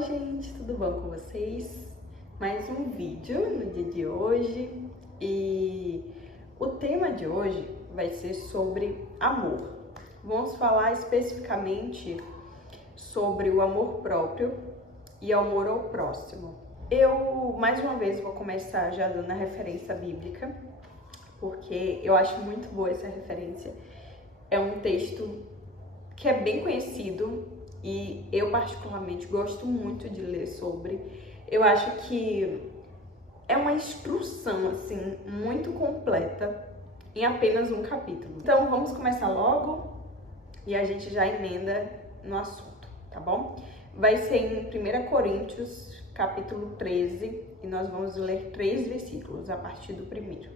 Olá, gente, tudo bom com vocês? Mais um vídeo no dia de hoje e o tema de hoje vai ser sobre amor. Vamos falar especificamente sobre o amor próprio e amor ao próximo. Eu, mais uma vez, vou começar já dando a referência bíblica, porque eu acho muito boa essa referência. É um texto que é bem conhecido e eu particularmente gosto muito de ler sobre. Eu acho que é uma instrução assim muito completa em apenas um capítulo. Então vamos começar logo e a gente já emenda no assunto, tá bom? Vai ser em 1 Coríntios, capítulo 13, e nós vamos ler 3 versículos a partir do primeiro.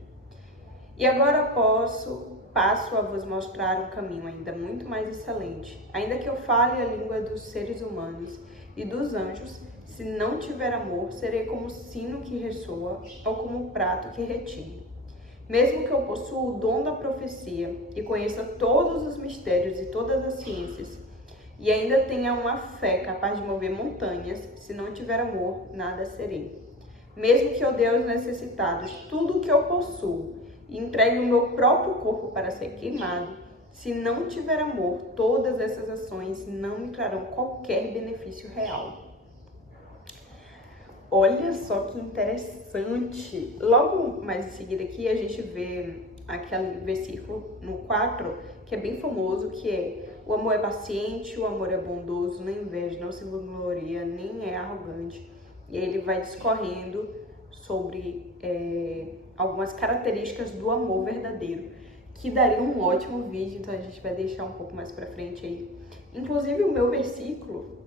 E agora passo a vos mostrar um caminho ainda muito mais excelente. Ainda que eu fale a língua dos seres humanos e dos anjos, se não tiver amor, serei como o sino que ressoa ou como o prato que retine. Mesmo que eu possua o dom da profecia e conheça todos os mistérios e todas as ciências, e ainda tenha uma fé capaz de mover montanhas, se não tiver amor, nada serei. Mesmo que eu dê aos necessitados tudo o que eu possuo, e entregue o meu próprio corpo para ser queimado, se não tiver amor, todas essas ações não me trarão qualquer benefício real. Olha só que interessante! Logo mais em seguida aqui a gente vê aquele versículo no 4, que é bem famoso, que é: o amor é paciente, o amor é bondoso, não inveja, não se vangloria, nem é arrogante. E aí ele vai discorrendo sobre algumas características do amor verdadeiro, que daria um ótimo vídeo, então a gente vai deixar um pouco mais pra frente aí. Inclusive o meu versículo,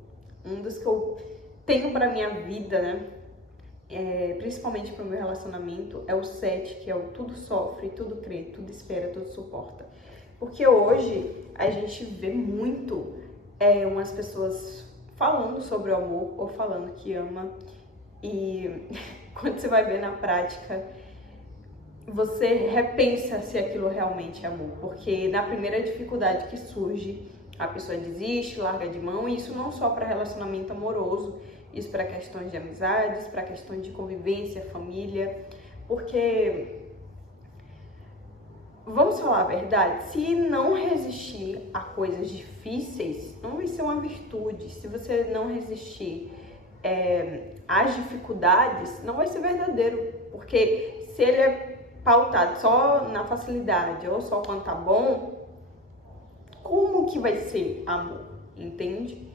um dos que eu tenho pra minha vida, né, principalmente pro meu relacionamento, é o 7, que é o tudo sofre, tudo crê, tudo espera, tudo suporta. Porque hoje a gente vê muito umas pessoas falando sobre o amor ou falando que ama, e quando você vai ver na prática, você repensa se aquilo realmente é amor, porque na primeira dificuldade que surge, a pessoa desiste, larga de mão, e isso não só para relacionamento amoroso, isso para questões de amizades, para questões de convivência, família, porque, vamos falar a verdade, se não resistir a coisas difíceis, não vai ser uma virtude. Se você não resistir às dificuldades, não vai ser verdadeiro, porque se ele é pautado só na facilidade ou só quando tá bom, como que vai ser amor, entende?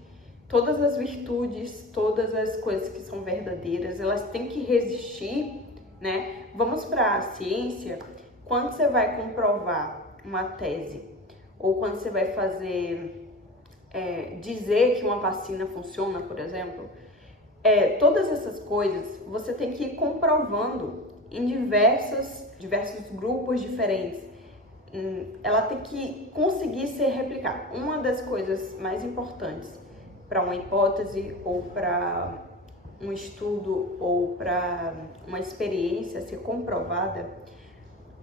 Todas as virtudes, todas as coisas que são verdadeiras, elas têm que resistir, né? Vamos para a ciência. Quando você vai comprovar uma tese, ou quando você vai fazer, dizer que uma vacina funciona, por exemplo, todas essas coisas você tem que ir comprovando em diversos grupos diferentes. Ela tem que conseguir ser replicada. Uma das coisas mais importantes para uma hipótese, ou para um estudo, ou para uma experiência ser comprovada,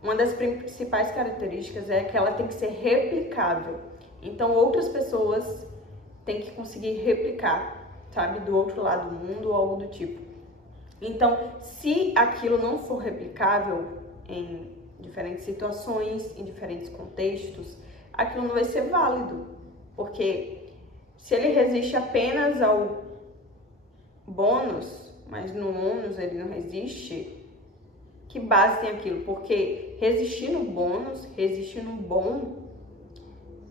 uma das principais características é que ela tem que ser replicável. Então outras pessoas têm que conseguir replicar, sabe, do outro lado do mundo ou algo do tipo. Então, se aquilo não for replicável em diferentes situações, em diferentes contextos, aquilo não vai ser válido, porque se ele resiste apenas ao bônus, mas no ônus ele não resiste, que base tem aquilo? Porque resistir no bônus, resistir no bom,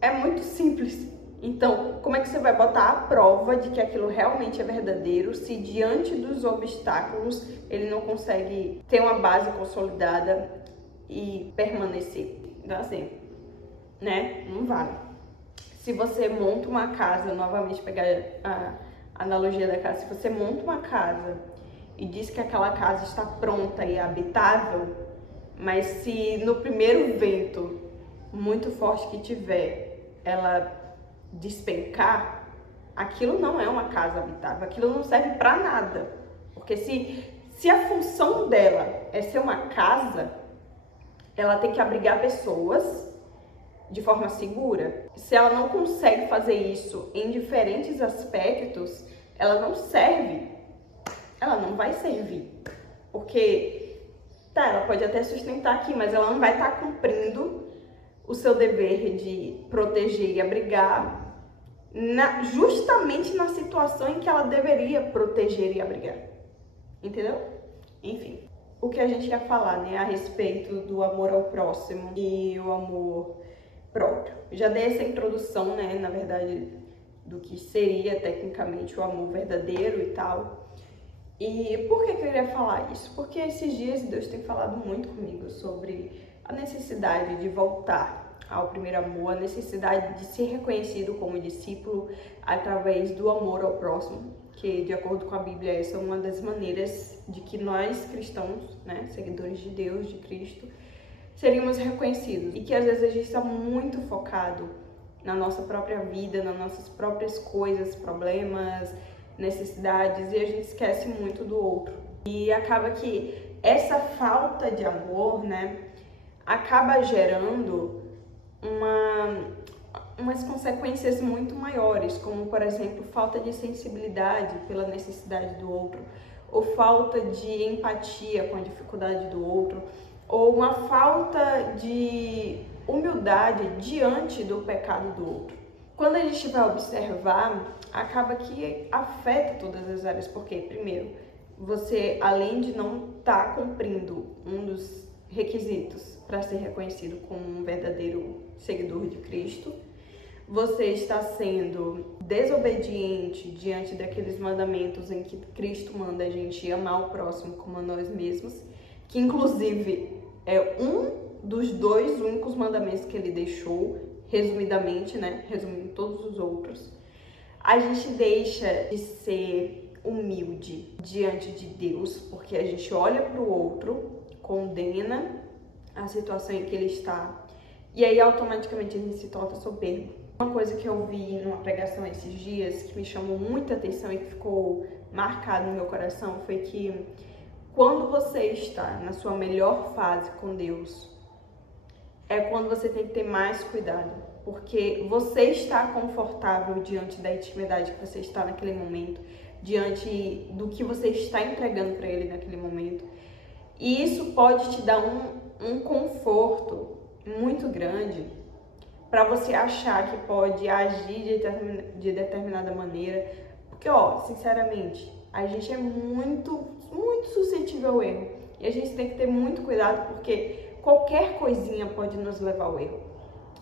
é muito simples. Então, como é que você vai botar a prova de que aquilo realmente é verdadeiro se diante dos obstáculos ele não consegue ter uma base consolidada e permanecer? Então, assim, né? Não vale. Se você monta uma casa, novamente pegar a analogia da casa, se você monta uma casa e diz que aquela casa está pronta e habitável, mas se no primeiro vento muito forte que tiver, ela despencar, aquilo não é uma casa habitável, aquilo não serve para nada. Porque se a função dela é ser uma casa, ela tem que abrigar pessoas de forma segura. Se ela não consegue fazer isso em diferentes aspectos, ela não serve, ela não vai servir. Porque, ela pode até sustentar aqui, mas ela não vai estar cumprindo o seu dever de proteger e abrigar justamente na situação em que ela deveria proteger e abrigar. Entendeu? Enfim, o que a gente ia falar, né, a respeito do amor ao próximo e o amor próprio. Já dei essa introdução, né, na verdade, do que seria tecnicamente o amor verdadeiro e tal. E por que eu queria falar isso? Porque esses dias Deus tem falado muito comigo sobre a necessidade de voltar ao primeiro amor, a necessidade de ser reconhecido como discípulo através do amor ao próximo, que de acordo com a Bíblia essa é uma das maneiras de que nós cristãos, né, seguidores de Deus, de Cristo, seríamos reconhecidos. E que às vezes a gente está muito focado na nossa própria vida, nas nossas próprias coisas, problemas, necessidades, e a gente esquece muito do outro. E acaba que essa falta de amor, né, acaba gerando umas consequências muito maiores, como, por exemplo, falta de sensibilidade pela necessidade do outro, ou falta de empatia com a dificuldade do outro, ou uma falta de humildade diante do pecado do outro. Quando a gente vai observar, acaba que afeta todas as áreas, porque, primeiro, você, além de não estar cumprindo um dos requisitos para ser reconhecido como um verdadeiro seguidor de Cristo, você está sendo desobediente diante daqueles mandamentos em que Cristo manda a gente amar o próximo como a nós mesmos, que inclusive é um dos dois únicos mandamentos que ele deixou, resumidamente, né? Resumindo todos os outros. A gente deixa de ser humilde diante de Deus, porque a gente olha para o outro, condena a situação em que ele está, e aí automaticamente a gente se torna soberbo. Uma coisa que eu vi numa pregação esses dias, que me chamou muita atenção e que ficou marcado no meu coração, foi que quando você está na sua melhor fase com Deus, é quando você tem que ter mais cuidado, porque você está confortável diante da intimidade que você está naquele momento, diante do que você está entregando para Ele naquele momento. E isso pode te dar um conforto muito grande para você achar que pode agir de determinada maneira. Porque, sinceramente, a gente é muito suscetível ao erro. E a gente tem que ter muito cuidado, porque qualquer coisinha pode nos levar ao erro.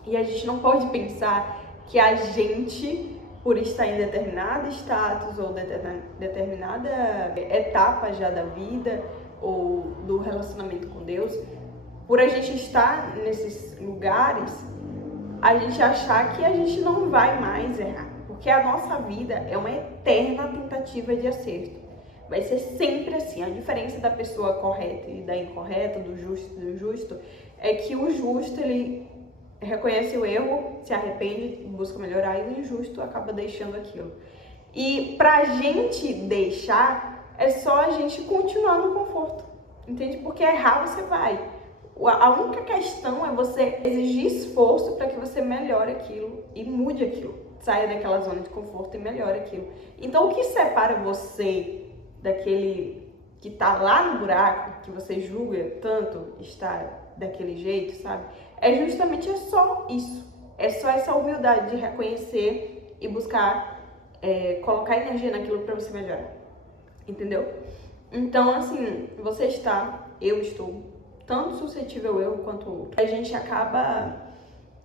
E a gente não pode pensar que a gente, por estar em determinado status ou determinada etapa já da vida ou do relacionamento com Deus, por a gente estar nesses lugares, a gente achar que a gente não vai mais errar. Porque a nossa vida é uma eterna tentativa de acerto. Vai ser sempre assim. A diferença da pessoa correta e da incorreta, do justo, é que o justo, ele reconhece o erro, se arrepende, busca melhorar, e o injusto acaba deixando aquilo. E pra gente deixar, é só a gente continuar no conforto, entende? Porque errar você vai. A única questão é você exigir esforço para que você melhore aquilo e mude aquilo. Saia daquela zona de conforto e melhore aquilo. Então, o que separa você daquele que tá lá no buraco, que você julga tanto estar daquele jeito, sabe? É justamente só isso. É só essa humildade de reconhecer e buscar colocar energia naquilo para você melhorar. Entendeu? Então, assim, eu estou tanto suscetível ao erro quanto o outro. A gente acaba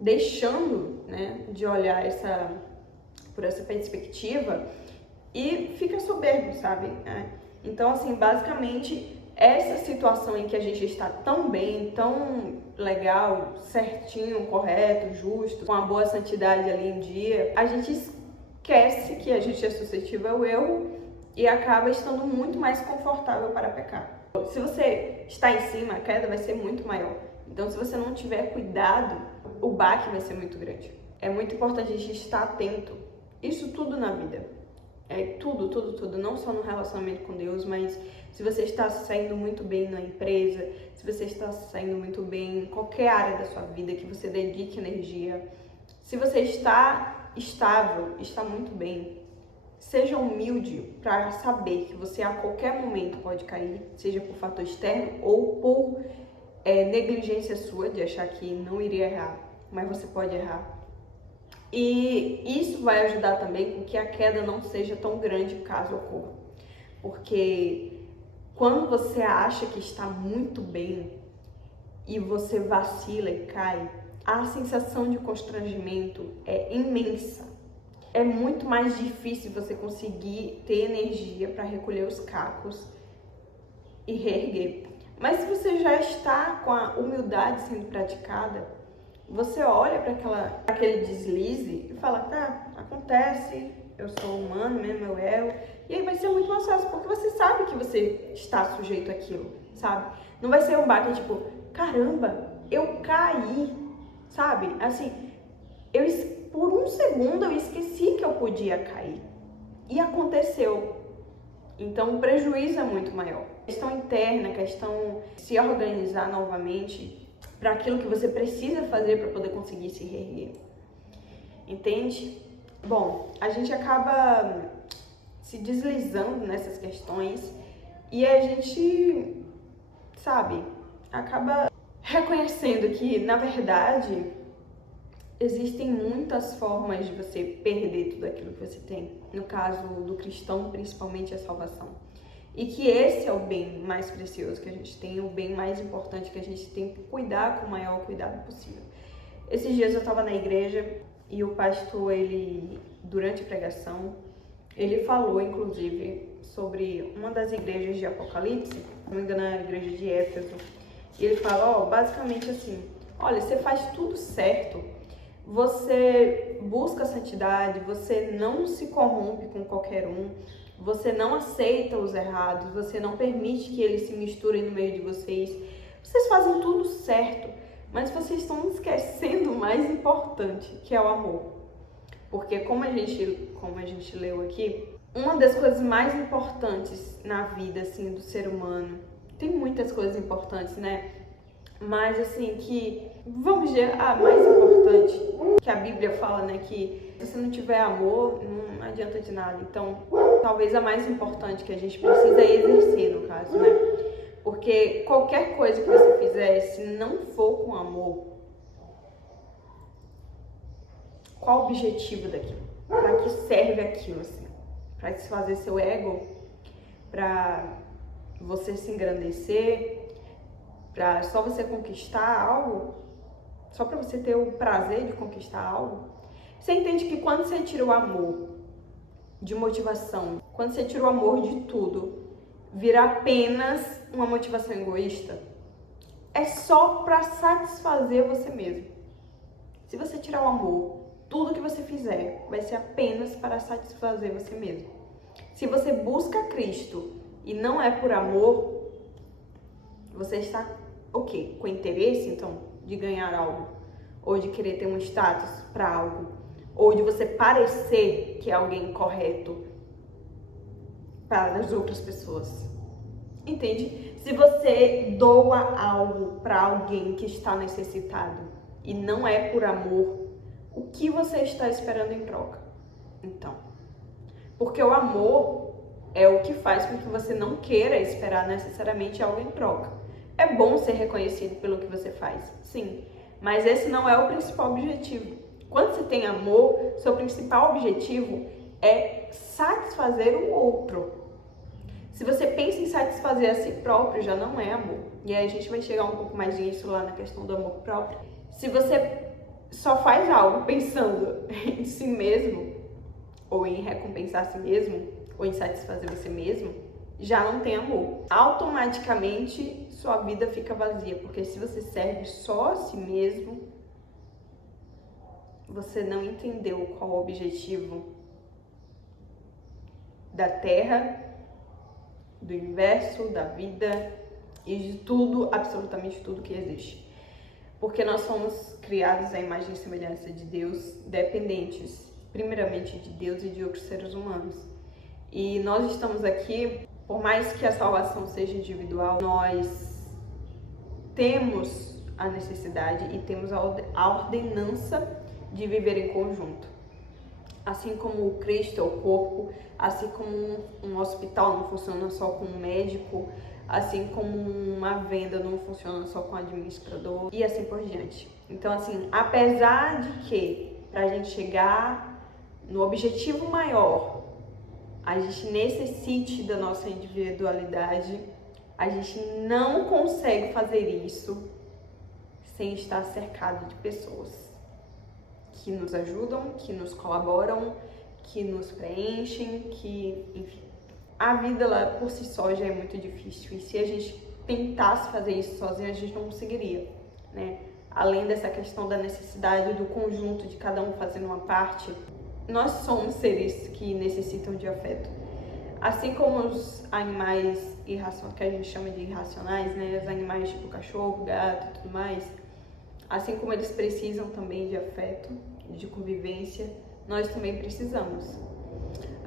deixando, né, de olhar por essa perspectiva e fica soberbo, sabe? Então, assim, basicamente, essa situação em que a gente está tão bem, tão legal, certinho, correto, justo, com a boa santidade ali em dia, a gente esquece que a gente é suscetível ao erro e acaba estando muito mais confortável para pecar. Se você está em cima, a queda vai ser muito maior. Então, se você não tiver cuidado, o baque vai ser muito grande. É muito importante a gente estar atento. Isso tudo na vida. Tudo. Não só no relacionamento com Deus, mas se você está saindo muito bem na empresa, se você está saindo muito bem em qualquer área da sua vida que você dedique energia, se você está estável, está muito bem. seja humilde para saber que você a qualquer momento pode cair, seja por fator externo ou por negligência sua de achar que não iria errar, mas você pode errar. E isso vai ajudar também com que a queda não seja tão grande caso ocorra. Porque quando você acha que está muito bem e você vacila e cai, a sensação de constrangimento é imensa. É muito mais difícil você conseguir ter energia para recolher os cacos e reerguer. Mas se você já está com a humildade sendo praticada, você olha para aquele deslize e fala, tá, acontece, eu sou humano mesmo, eu erro. E aí vai ser muito mais fácil, porque você sabe que você está sujeito àquilo, sabe? Não vai ser um baque tipo, caramba, eu caí, sabe? Assim, por um segundo eu esqueci que eu podia cair. E aconteceu. Então o prejuízo é muito maior. A questão interna, a questão de se organizar novamente para aquilo que você precisa fazer para poder conseguir se reerguer. Entende? Bom, a gente acaba se deslizando nessas questões e a gente, sabe, acaba reconhecendo que, na verdade, existem muitas formas de você perder tudo aquilo que você tem. No caso do cristão, principalmente a salvação. E que esse é o bem mais precioso que a gente tem, o bem mais importante que a gente tem que cuidar com o maior cuidado possível. Esses dias eu estava na igreja e o pastor, durante a pregação, ele falou, inclusive, sobre uma das igrejas de Apocalipse, se não me engano, a igreja de Éfeso. E ele fala, basicamente assim, olha, você faz tudo certo, você busca a santidade, você não se corrompe com qualquer um, você não aceita os errados, você não permite que eles se misturem no meio de vocês. Vocês fazem tudo certo, mas vocês estão esquecendo o mais importante, que é o amor. Porque como a gente leu aqui, uma das coisas mais importantes na vida, assim, do ser humano, tem muitas coisas importantes, né? Mas, assim, que, vamos dizer, a mais importante, que a Bíblia fala, né, que se você não tiver amor, não adianta de nada. Então, talvez a mais importante que a gente precisa é exercer, no caso, né? Porque qualquer coisa que você fizer, se não for com amor, qual o objetivo daquilo? Para que serve aquilo, assim? Para desfazer seu ego? Para você se engrandecer? Para só você conquistar algo? Só para você ter o prazer de conquistar algo? Você entende que quando você tira o amor de motivação, quando você tira o amor de tudo, vira apenas uma motivação egoísta? É só para satisfazer você mesmo. Se você tirar o amor, tudo que você fizer vai ser apenas para satisfazer você mesmo. Se você busca Cristo e não é por amor, você está o quê? Com interesse, então, de ganhar algo, ou de querer ter um status para algo, ou de você parecer que é alguém correto para as outras pessoas. Entende? Se você doa algo para alguém que está necessitado e não é por amor, o que você está esperando em troca? Então, porque o amor é o que faz com que você não queira esperar necessariamente algo em troca. É bom ser reconhecido pelo que você faz, sim, mas esse não é o principal objetivo. Quando você tem amor, seu principal objetivo é satisfazer o outro. Se você pensa em satisfazer a si próprio, já não é amor. E aí a gente vai chegar um pouco mais nisso lá na questão do amor próprio. Se você só faz algo pensando em si mesmo, ou em recompensar a si mesmo, ou em satisfazer você mesmo, já não tem amor. Automaticamente sua vida fica vazia, porque se você serve só a si mesmo, você não entendeu qual o objetivo da Terra, do universo, da vida e de tudo, absolutamente tudo que existe. Porque nós somos criados à imagem e semelhança de Deus, dependentes, primeiramente de Deus e de outros seres humanos. E nós estamos aqui, por mais que a salvação seja individual, nós temos a necessidade e temos a ordenança de viver em conjunto. Assim como o Cristo é o corpo, assim como um hospital não funciona só com um médico, assim como uma venda não funciona só com um administrador e assim por diante. Então, assim, apesar de que para a gente chegar no objetivo maior, a gente necessite da nossa individualidade, a gente não consegue fazer isso sem estar cercado de pessoas que nos ajudam, que nos colaboram, que nos preenchem, que, enfim, a vida lá por si só já é muito difícil. E se a gente tentasse fazer isso sozinho, a gente não conseguiria, né? Além dessa questão da necessidade do conjunto de cada um fazendo uma parte, nós somos seres que necessitam de afeto. Assim como os animais irracionais, que a gente chama de irracionais, né? Os animais tipo cachorro, gato e tudo mais, assim como eles precisam também de afeto, de convivência, nós também precisamos.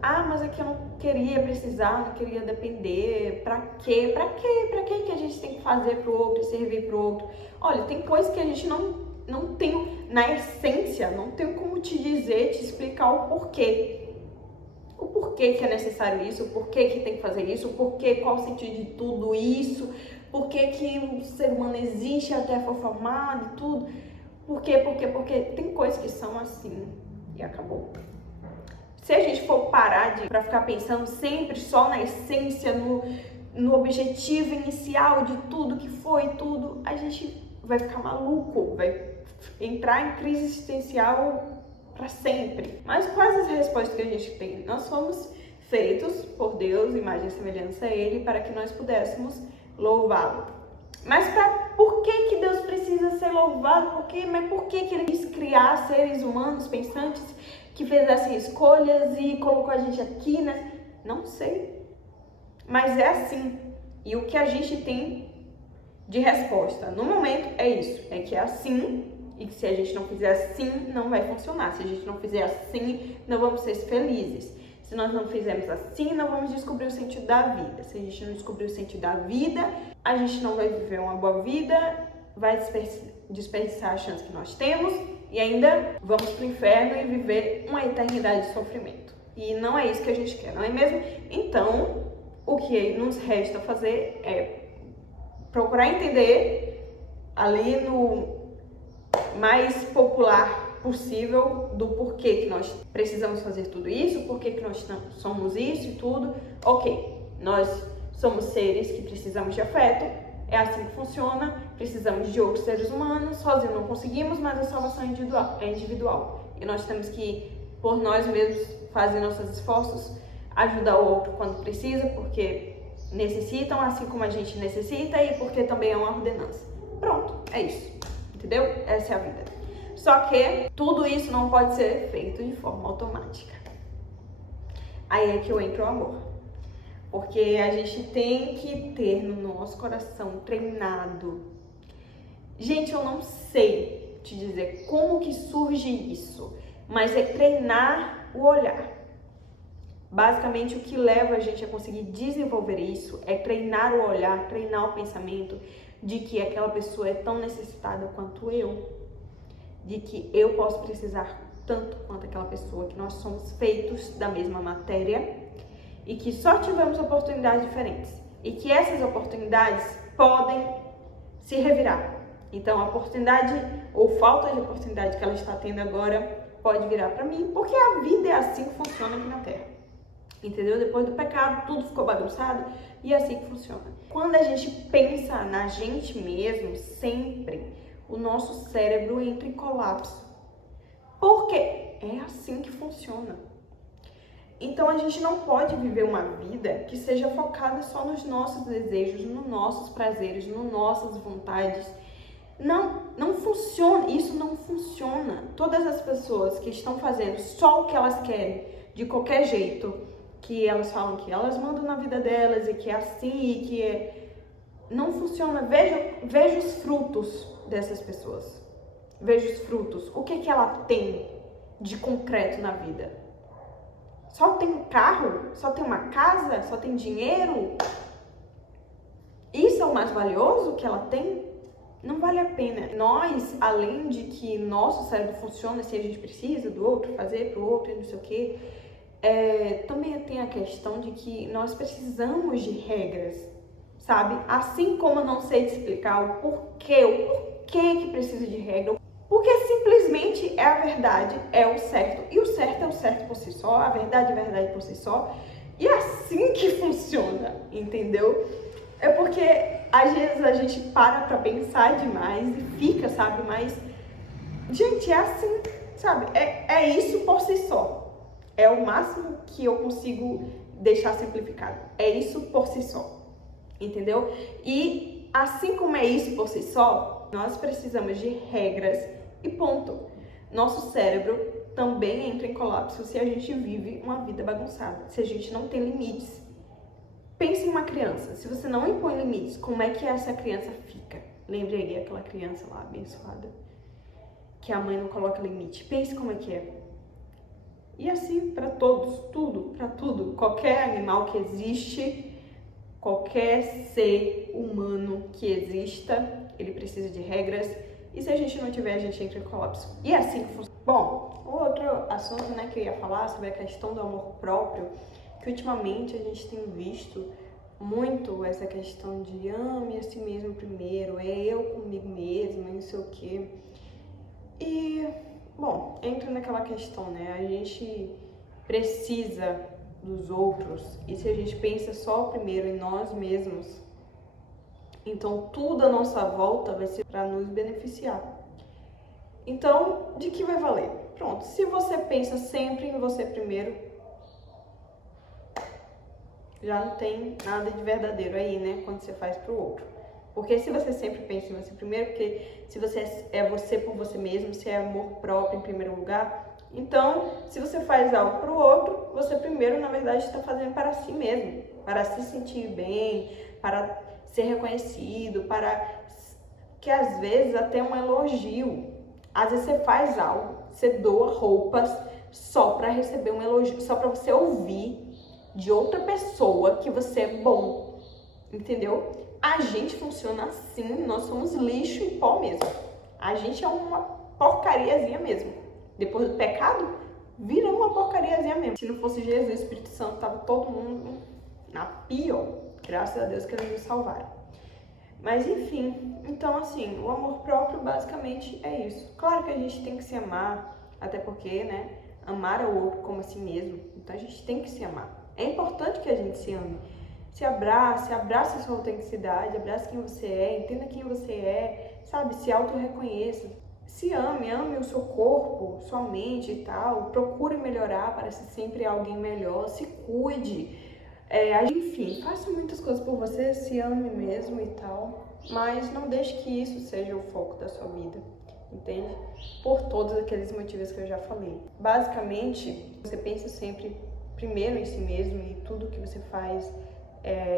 Ah, mas é que eu não queria precisar, não queria depender. Pra quê? Pra quê? Pra quê que a gente tem que fazer pro outro e servir pro outro? Olha, tem coisas que a gente não tem, na essência, não tem como te dizer, te explicar o porquê. O porquê que é necessário isso, o porquê que tem que fazer isso, o porquê, qual o sentido de tudo isso, por que o ser humano existe até foi formado e tudo. Por quê? Porque tem coisas que são assim e acabou. Se a gente for parar para ficar pensando sempre só na essência, no objetivo inicial de tudo que foi tudo, a gente vai ficar maluco, vai entrar em crise existencial para sempre. Mas quais as respostas que a gente tem? Nós fomos feitos por Deus, imagem e semelhança a Ele, para que nós pudéssemos louvá-lo. Mas por que Deus precisa ser louvado? Mas por que Ele quis criar seres humanos pensantes que fizessem escolhas e colocou a gente aqui, né? Não sei. Mas é assim. E o que a gente tem de resposta no momento é isso. É que é assim e que se a gente não fizer assim, não vai funcionar. Se a gente não fizer assim, não vamos ser felizes. Se nós não fizermos assim, não vamos descobrir o sentido da vida. Se a gente não descobrir o sentido da vida, a gente não vai viver uma boa vida, vai desperdiçar a chance que nós temos e ainda vamos para o inferno e viver uma eternidade de sofrimento. E não é isso que a gente quer, não é mesmo? Então, o que nos resta fazer é procurar entender ali no mais popular possível do porquê que nós precisamos fazer tudo isso, porquê que nós somos isso e tudo. Ok, nós somos seres que precisamos de afeto, é assim que funciona, precisamos de outros seres humanos, sozinhos não conseguimos, mas a salvação é individual. E nós temos que, por nós mesmos, fazer nossos esforços, ajudar o outro quando precisa, porque necessitam, assim como a gente necessita, e porque também é uma ordenança. Pronto, é isso. Entendeu? Essa é a vida. Só que tudo isso não pode ser feito de forma automática. Aí é que eu entro o amor. Porque a gente tem que ter no nosso coração treinado. Gente, eu não sei te dizer como que surge isso, mas é treinar o olhar. Basicamente, o que leva a gente a conseguir desenvolver isso é treinar o olhar, treinar o pensamento de que aquela pessoa é tão necessitada quanto eu, de que eu posso precisar tanto quanto aquela pessoa, que nós somos feitos da mesma matéria e que só tivemos oportunidades diferentes e que essas oportunidades podem se revirar. Então, a oportunidade ou falta de oportunidade que ela está tendo agora pode virar para mim, porque a vida é assim que funciona aqui na Terra. Entendeu? Depois do pecado, tudo ficou bagunçado e é assim que funciona. Quando a gente pensa na gente mesmo, sempre o nosso cérebro entra em colapso. Porque é assim que funciona. Então a gente não pode viver uma vida que seja focada só nos nossos desejos, nos nossos prazeres, nas nossas vontades. Não funciona, isso não funciona. Todas as pessoas que estão fazendo só o que elas querem, de qualquer jeito, que elas falam que elas mandam na vida delas e que é assim e que é... Não funciona. Veja os frutos dessas pessoas. Veja os frutos. O que ela tem de concreto na vida? Só tem um carro? Só tem uma casa? Só tem dinheiro? Isso é o mais valioso que ela tem? não vale a pena. Nós, além de que nosso cérebro funciona se a gente precisa do outro, fazer pro outro e não sei o quê, também tem a questão de que nós precisamos de regras, sabe? Assim como eu não sei te explicar o porquê que precisa de regra, porque simplesmente é a verdade, é o certo. E o certo é o certo por si só, a verdade é a verdade por si só. E é assim que funciona, entendeu? É porque às vezes a gente para pensar demais e fica, sabe? Mas, gente, é assim, sabe? É isso por si só. É o máximo que eu consigo deixar simplificado. É isso por si só, entendeu? E assim como é isso por si só, nós precisamos de regras e ponto. Nosso cérebro também entra em colapso se a gente vive uma vida bagunçada, se a gente não tem limites. Pense em uma criança, se você não impõe limites, como é que essa criança fica? Lembre aí aquela criança lá abençoada, que a mãe não coloca limite. Pense como é que é. E assim para todos, para tudo, qualquer animal que existe, qualquer ser humano que exista, ele precisa de regras. E se a gente não tiver, a gente entra em colapso. E é assim que funciona. Bom, outro assunto, né, que eu ia falar sobre a questão do amor próprio, que ultimamente a gente tem visto muito essa questão de ame a si mesmo primeiro, é eu comigo mesma, não sei o quê. E, bom, entra naquela questão, né, a gente precisa dos outros, e se a gente pensa só primeiro em nós mesmos, então tudo à nossa volta vai ser para nos beneficiar. Então, de que vai valer? Pronto, se você pensa sempre em você primeiro, já não tem nada de verdadeiro aí, né, quando você faz pro outro. Porque se você sempre pensa em você primeiro, porque se você é você por você mesmo, se é amor próprio em primeiro lugar, então, se você faz algo pro outro, você primeiro, na verdade, está fazendo para si mesmo, para se sentir bem, para ser reconhecido, para que às vezes até um elogio. Às vezes você faz algo, você doa roupas só para receber um elogio, só para você ouvir de outra pessoa que você é bom, entendeu? A gente funciona assim, nós somos lixo e pó mesmo. A gente é uma porcariazinha mesmo. Depois do pecado, vira uma porcariazinha mesmo. Se não fosse Jesus e o Espírito Santo, tava todo mundo na pior. Graças a Deus que eles nos salvaram. Mas enfim, então assim, o amor próprio basicamente é isso. Claro que a gente tem que se amar, até porque, né, amar o outro como a si mesmo. Então a gente tem que se amar. É importante que a gente se ame. Se abrace a sua autenticidade, abrace quem você é, entenda quem você é, sabe? Se auto-reconheça. Se ame, ame o seu corpo, sua mente e tal. Procure melhorar para ser sempre alguém melhor. Se cuide. Enfim, faça muitas coisas por você, se ame mesmo e tal. Mas não deixe que isso seja o foco da sua vida, entende? Por todos aqueles motivos que eu já falei. Basicamente, você pensa sempre primeiro em si mesmo e tudo que você faz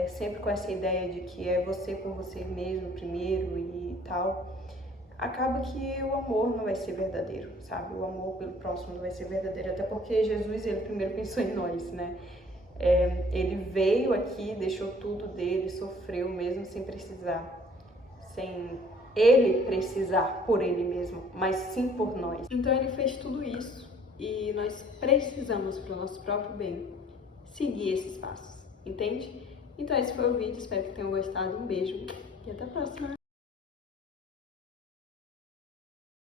sempre com essa ideia de que é você por você mesmo primeiro e tal, acaba que o amor não vai ser verdadeiro, sabe? O amor pelo próximo não vai ser verdadeiro, até porque Jesus, ele primeiro pensou em nós, né? Ele veio aqui, deixou tudo dele, sofreu mesmo sem precisar, sem ele precisar por ele mesmo, mas sim por nós. Então ele fez tudo isso e nós precisamos, para o nosso próprio bem, seguir esses passos, entende? Então esse foi o vídeo, espero que tenham gostado, um beijo e até a próxima!